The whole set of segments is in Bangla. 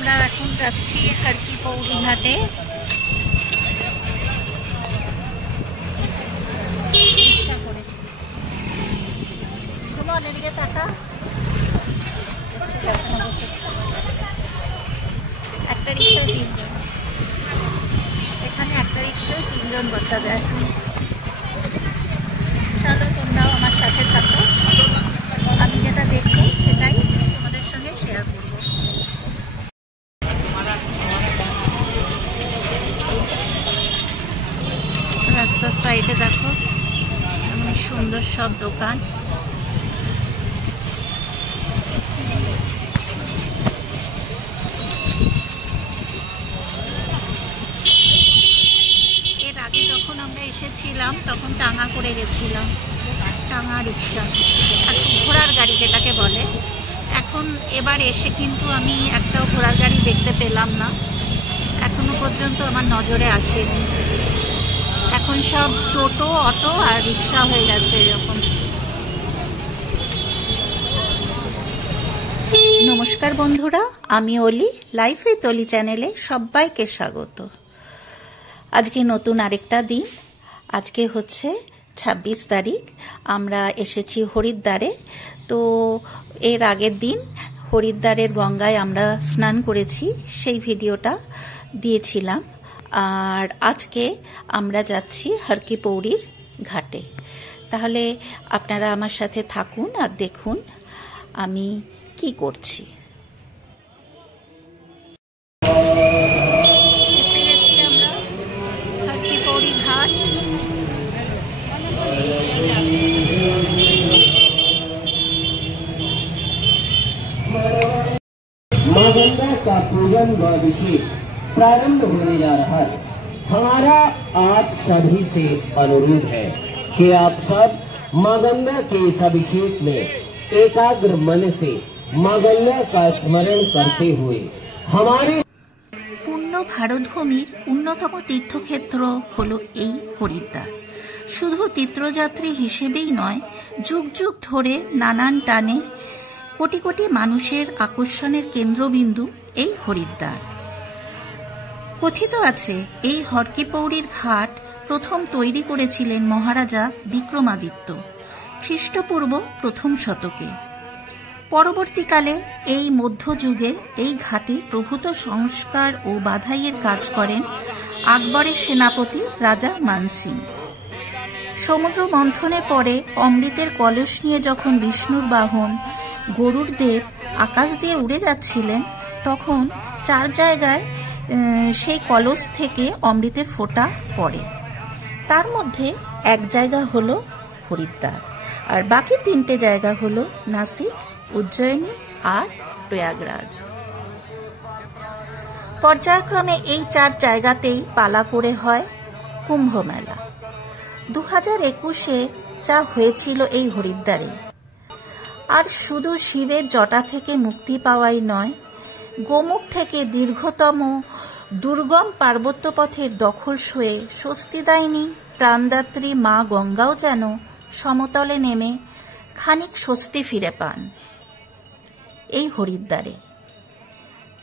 আমরা এখন যাচ্ছি হরকি পৌড়ি ঘাটে। এদিকে টাকা একটা রিক্সায় 3 জন, এখানে একটা রিক্সায় 3 জন বসা যায়। চলো তোমরাও আমার সাথে থাকো, আমি যেটা দেখবো সেটাই তোমাদের সঙ্গে শেয়ার করবো। রাস্তার সাইডে দেখো এমন সুন্দর সব দোকান। এর আগে যখন আমরা এসেছিলাম তখন টাঙা করে গেছিলাম, টাঙা রিক্সা, ঘোড়ার গাড়ি যেটাকে বলে। এখন এবার এসে কিন্তু আমি একটাও ঘোড়ার গাড়ি দেখতে পেলাম না, এখনো পর্যন্ত আমার নজরে আসেনি। এখন সব টোটো, অটো আর রিক্সা হয়ে গেছে এরকম। নমস্কার বন্ধুরা, আমি অলি, লাইফ উইথ অলি চ্যানেলে সবাইকে স্বাগত। আজকে নতুন আরেকটা দিন, আজকে হচ্ছে 26 তারিখ। আমরা এসেছি হরিদ্বারে। তো এর আগের দিন হরিদ্বারের গঙ্গায় আমরা স্নান করেছি, সেই ভিডিওটা দিয়েছিলাম। আর আজকে আমরা যাচ্ছি হরকি পৌড়ির ঘাটে। তাহলে আপনারা আমার সাথে থাকুন আর দেখুন আমি কি করছি। হরকি পৌড়ি ঘাট, मां गंगा का पूजन व अभिषेक प्रारंभ होने जा रहा है। हमारा आप सभी से अनुरोध है कि आप सब मां गंगा के इस अभिषेक में एकाग्र मन से मां गंगा का स्मरण करते हुए हमारे পূর্ণ ভারতভূমির অন্যতম তীর্থক্ষেত্র হলো এই হরিদ্বার। শুধু তীর্থযাত্রী হিসেবেই নয়, যুগ যুগ ধরে নানান টানে কোটি কোটি মানুষের আকর্ষণের কেন্দ্রবিন্দু এই হরিদ্বার। কথিত আছে এই হরকি পৌড়ির ঘাট প্রথম তৈরি করেছিলেন মহারাজা বিক্রমাদিত্য খ্রিস্টপূর্ব 1ম শতকে। পরবর্তীকালে এই মধ্যযুগে এই ঘাটে প্রভূত সংস্কার ও বাধাইয়ের কাজ করেন আকবরের সেনাপতি রাজা মানসিং। সমুদ্র মন্থনের পরে অমৃতের কলস নিয়ে যখন বিষ্ণুর বাহন গরুর দেব আকাশ দিয়ে উড়ে যাচ্ছিলেন, তখন 4 জায়গায় সেই কলস থেকে অমৃতের ফোঁটা পড়ে। তার মধ্যে এক জায়গা হলো হরিদ্বার, আর বাকি 3টে জায়গা হলো নাসিক, উজ্জয়িনী আর প্রয়াগরাজ। পর্যায়ক্রমে এই 4 জায়গাতেই পালা করে হয় কুম্ভ মেলা। 2021-এ যা হয়েছিল এই হরিদ্বারে, আর শুধু শিবের জটা থেকে মুক্তি পাওয়াই নয়, গোমুখ থেকে দীর্ঘতম দুর্গম পার্বত্য পথের দখল সয়ে স্বস্তিদায়িনী প্রাণদাত্রী মা গঙ্গাও যেন সমতলে নেমে খানিক স্বস্তি ফিরে পান এই হরিদ্বারে।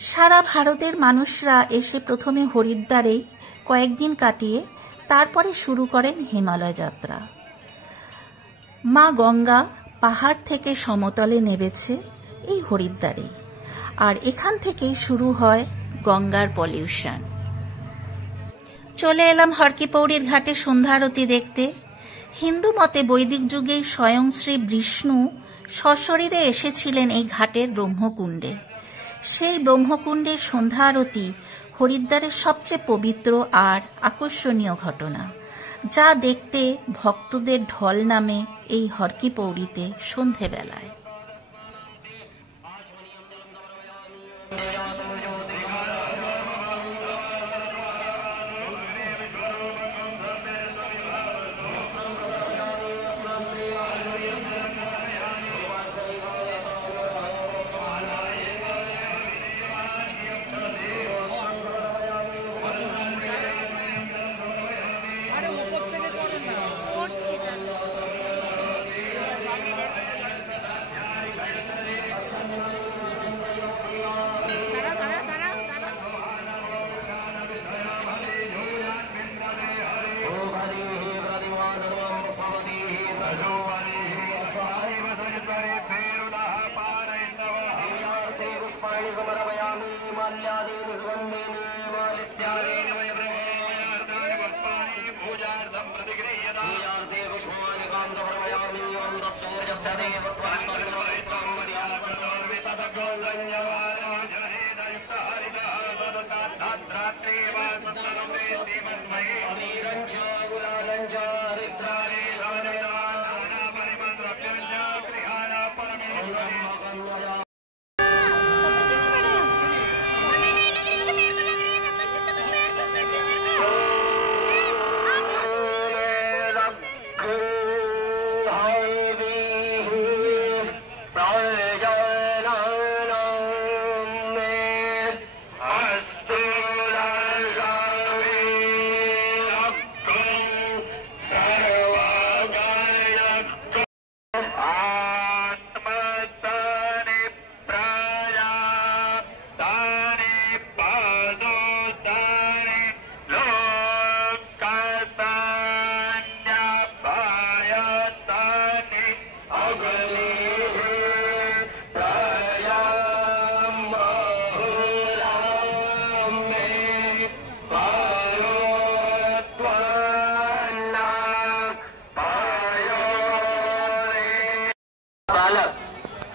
সারা ভারতের মানুষরা এসে প্রথমে হরিদ্বারেই কয়েকদিন কাটিয়ে তারপরে শুরু করেন হিমালয় যাত্রা। মা গঙ্গা পাহাড় থেকে সমতলে নেমেছে এই হরিদ্বারে, আর এখান থেকেই শুরু হয় গঙ্গার পলিউশন। চলে এলাম হরকি পৌড়ির ঘাটে সন্ধ্যা আরতি দেখতে। হিন্দু মতে বৈদিক যুগে স্বয়ং শ্রী বিষ্ণু সশরীরে এসেছিলেন এই ঘাটের ব্রহ্মকুণ্ডে। সেই ব্রহ্মকুণ্ডের সন্ধ্যা আরতি হরিদ্বারের সবচেয়ে পবিত্র আর আকর্ষণীয় ঘটনা, যা দেখতে ভক্তদের ঢল নামে এই হরকি পৌড়িতে সন্ধেবেলায়।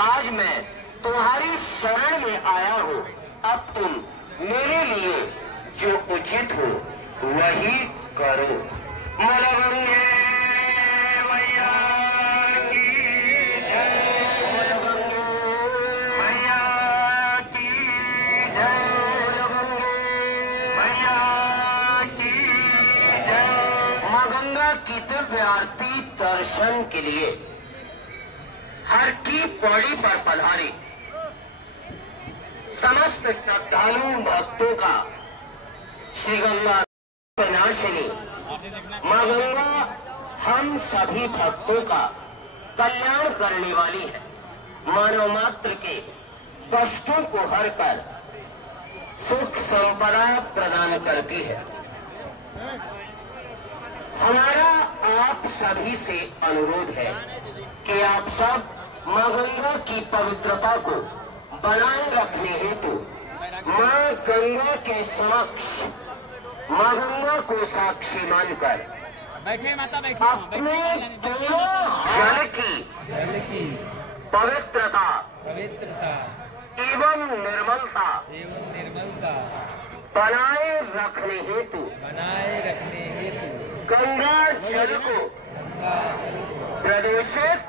आज मैं तुम्हारी शरण में आया हूँ। अब तुम मेरे लिए जो उचित हो वही करो। मलबंगे मैया की जय, मलबंगे मैया की जय, मलबंगे मैया की जय। मां गंगा की दिव्य आरती दर्शन के लिए हर की पौड़ी पर पधारी समस्त श्रद्धालु भक्तों का श्री गंगा विनाशिनी मां गंगा हम सभी भक्तों का कल्याण करने वाली है। मानव मात्र के कष्टों को हरकर सुख संपदा प्रदान करती है। हमारा आप सभी से अनुरोध है कि आप सब मां गंगा की पवित्रता को बनाए रखने हेतु मां गंगा के समक्ष मां गंगा को साक्षी मानकर बैठे माता बैठे अपने दोनों जल की पवित्रता एवं निर्मलता बनाए रखने हेतु गंगा जल को प्रदूषित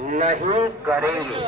नहीं करेंगे।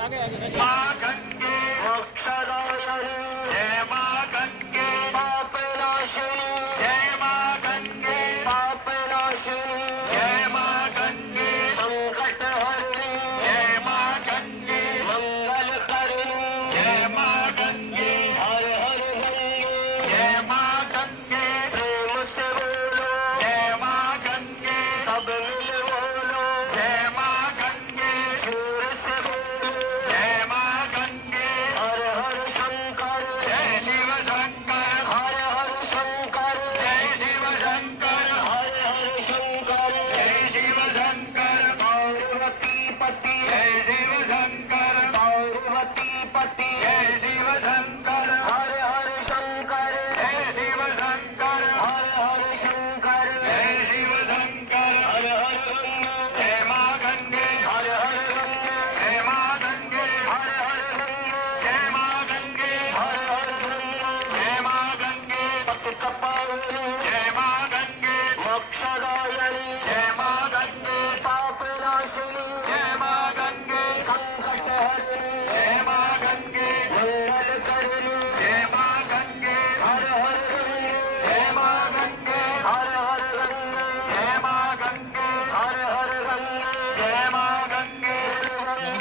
मां गंगे मोक्षदायिनी जय, मां गंगे पापनाशिनी जय, मां गंगे पापनाशिनी जय, मां गंगे संकट हरिणी जय, मां गंगे मंगल करिणी जय, मां गंगे हर हर गंगे जय, मां गंगे प्रेम से बोलो जय, मां गंगे सब मिल बोलो जय, मां गंगे जोर से बोलो जय, मां गंगे हर हर शंकर जय शिव शंकर हर हर शंकर जय शिव शंकर हर हर शंकर जय शिव शंकर पार्वती पति जय शिव शंकर पार्वती पति जय शिव शंकर हर हर शंकर जय शिव शंकर हर हर शंकर जय शिव शंकर हर हर गंगे जय मां गंगे हर हर गंगे जय मां गंगे हर हर गंगे जय मां गंगे हर हर गंगे जय मां गंगे पति कपालिनी जय मां गंगे मोक्षदायिनी जय मां गंगे पापनाशिनी जय मां गंगे संकट हरिणी जय मां गंगे मंगल करिणी जय मां गंगे हर हर गंगे जय मां गंगे हर हर गंगे जय मां गंगे हर हर गंगे जय मां गंगे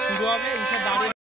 শুরু হবে উঠে দাঁড়িয়ে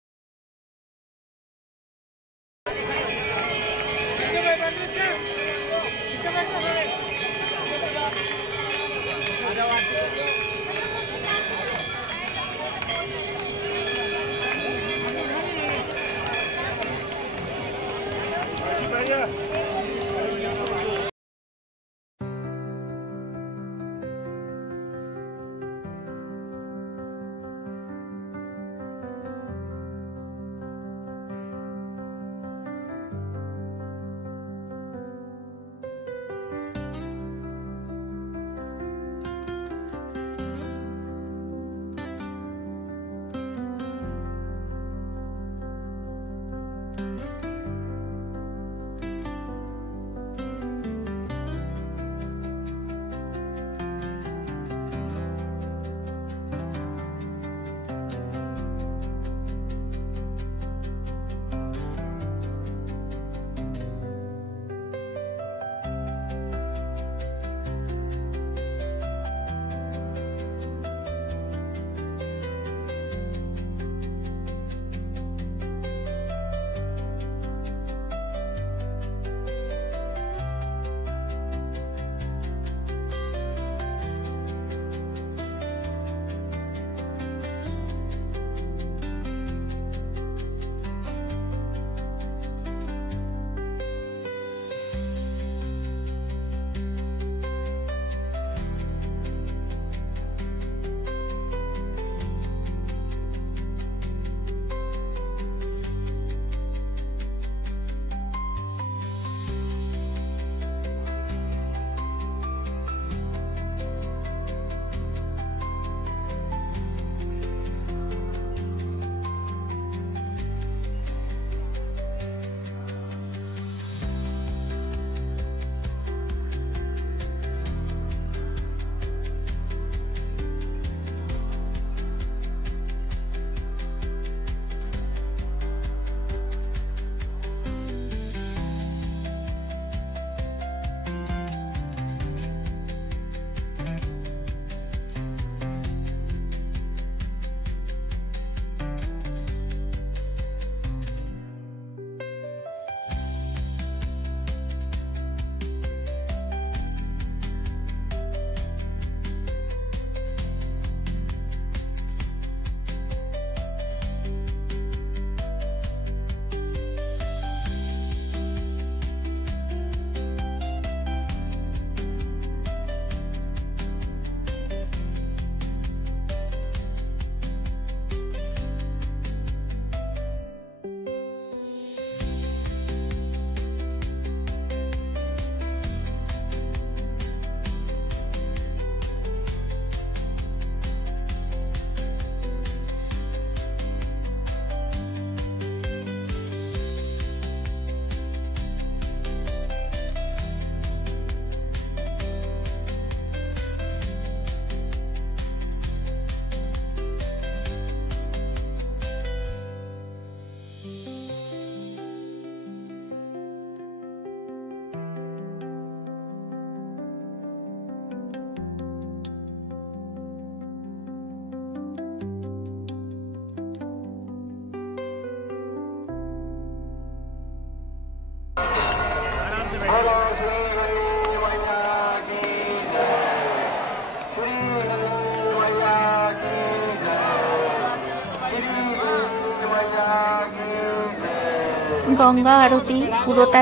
গঙ্গা আরতি পুরোটাই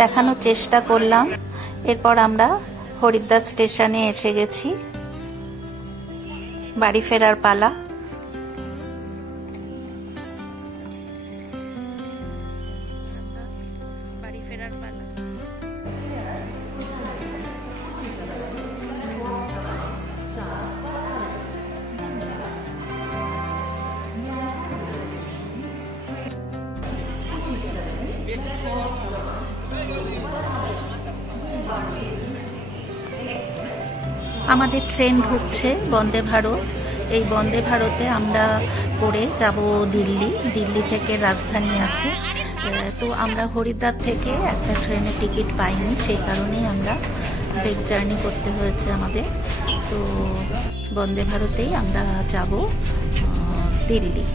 দেখানোর চেষ্টা করলাম। এরপর আমরা হরিদ্বার স্টেশনে এসে গেছি, বাড়ি ফেরার পালা। বাড়ি ফেরার পালা। আমাদের ট্রেন ঢুকছে বন্দে ভারত। এই বন্দে ভারতে আমরা করে যাব দিল্লি। দিল্লি থেকে রাজধানী আছে, তো আমরা হরিদ্বার থেকে একটা ট্রেনের টিকিট পাইনি, সেই কারণেই আমরা ব্রেক জার্নি করতে হয়েছে আমাদের। তো বন্দে ভারতেই আমরা যাব দিল্লি।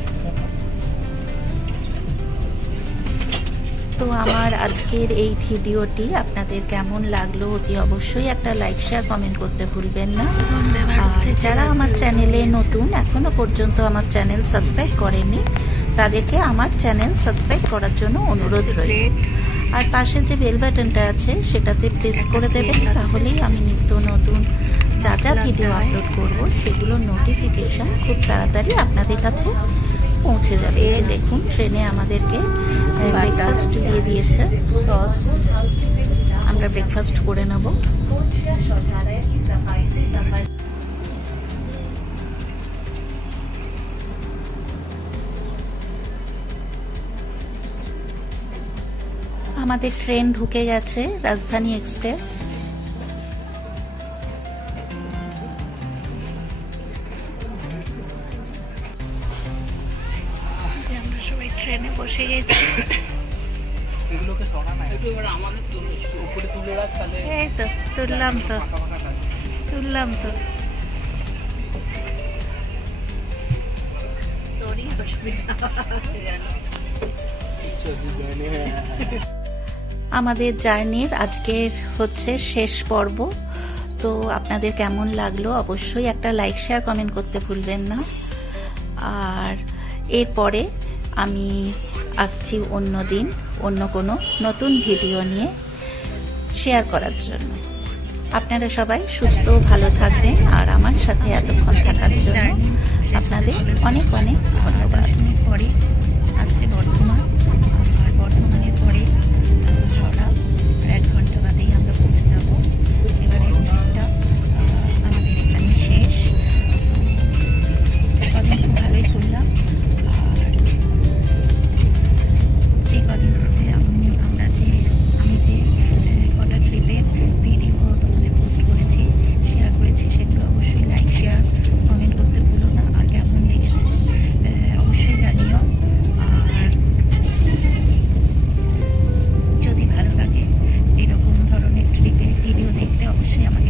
তো আমার আজকের এই ভিডিওটি আপনাদের কেমন লাগলো অতি অবশ্যই একটা লাইক শেয়ার কমেন্ট করতে ভুলবেন না। আর যারা আমার চ্যানেলে নতুন, এখনো পর্যন্ত আমার চ্যানেল সাবস্ক্রাইব করেননি, তাদেরকে আমার চ্যানেল সাবস্ক্রাইব করার জন্য অনুরোধ রইল। আর পাশে যে বেল বাটনটা আছে সেটাতে প্রেস করে দেবেন, তাহলেই আমি নিত্য নতুন যা যা ভিডিও আপলোড করব সেগুলোর নোটিফিকেশন খুব তাড়াতাড়ি আপনাদের কাছে পৌঁছে যাবে। এই যে দেখুন, ট্রেনে আমাদেরকে ব্রেকফাস্ট দিয়ে দিয়েছে, সস। আমরা ব্রেকফাস্ট করে নেব। আমাদের ট্রেন ঢুকে গেছে, রাজধানী এক্সপ্রেস। আমরা সবাই ট্রেনে বসে গেছি। এগুলোকে সরা না, একটু এবার আমাদের উপরে তুলে রাখ, তাহলে এই তো তুললাম তো। আমাদের জার্নির আজকের হচ্ছে শেষ পর্ব। তো আপনাদের কেমন লাগলো অবশ্যই একটা লাইক শেয়ার কমেন্ট করতে ভুলবেন না। আর এরপরে আমি আসছি অন্য দিন অন্য কোনো নতুন ভিডিও নিয়ে শেয়ার করার জন্য। আপনারা সবাই সুস্থ ভালো থাকবেন, আর আমার সাথে এতক্ষণ থাকার জন্য আপনাদের অনেক অনেক ধন্যবাদ। পরে আসছে বর্ধমান, আর বর্ধমানের পরে হাওড়া। 1 ঘন্টা বাদেই আমরা পৌঁছে যাব। এবারে ট্রিপটা আমাদের এখানে শেষ। কদিন খুব ভালোই করলাম। আর এই কদিন হচ্ছে আমি যে কটা ট্রিপের ভিডিও তোমাদের পোস্ট করেছি, শেয়ার করেছি, সেগুলো অবশ্যই লাইক শেয়ার কমেন্ট করতে ভুলো না। আর কেমন লেগেছে অবশ্যই জানিও। আর যদি ভালো লাগে এরকম ধরনের ট্রিপের ভিডিও দেখতে অবশ্যই আমাকে